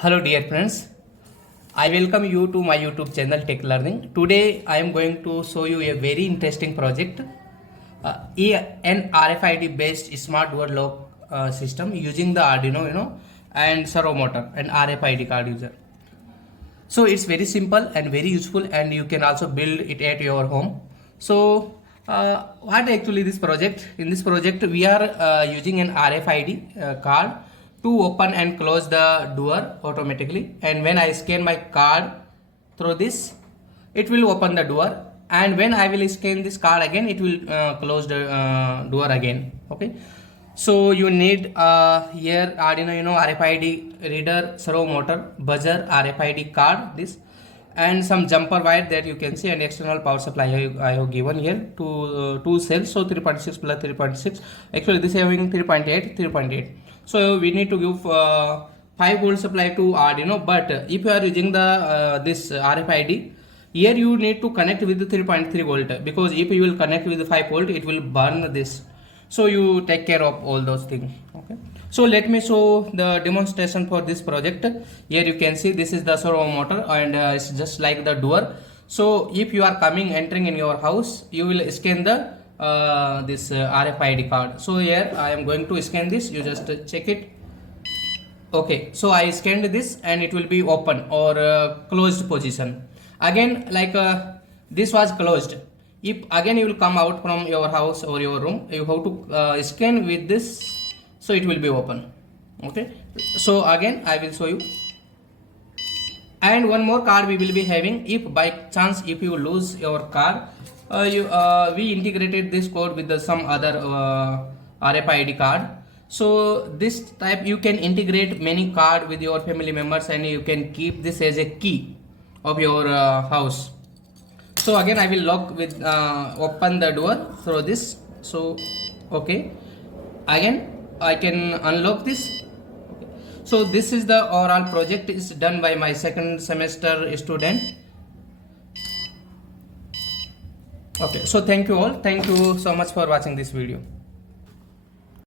Hello dear friends, I welcome you to my YouTube channel Tech Learning. Today I am going to show you a very interesting project, an RFID based smart door lock system using the Arduino Uno and Servo Motor and RFID card user. So it's very simple and very useful, and you can also build it at your home. So what actually this project? In this project we are using an RFID card to open and close the door automatically, and when I scan my card through this, it will open the door, and when I will scan this card again, it will close the door again. Okay, so you need here Arduino Uno, RFID reader, servo motor, buzzer, RFID card, this, and some jumper wire that you can see, and external power supply I have given here two cells, so 3.6 plus 3.6. Actually this is having 3.8. So we need to give 5 volt supply to Arduino, but if you are using the this RFID, here you need to connect with the 3.3 volt, because if you will connect with the 5 volt, it will burn this. So you take care of all those things. Okay, so let me show the demonstration for this project. Here you can see this is the servo motor, and it's just like the door. So if you are entering in your house, you will scan the this RFID card. So here I am going to scan this. You just check it. Okay, so I scanned this and it will be open or closed position. Again, like this was closed. If again you will come out from your house or your room, you have to scan with this, so it will be open. Okay, so again I will show you. And one more card we will be having. If by chance if you lose your card, we integrated this code with some other RFID card. So this type you can integrate many card with your family members, and you can keep this as a key of your house. So again I will lock with open the door through this. So okay, again I can unlock this. So this is the overall project is done by my second semester student. Okay, so thank you all. Thank you so much for watching this video.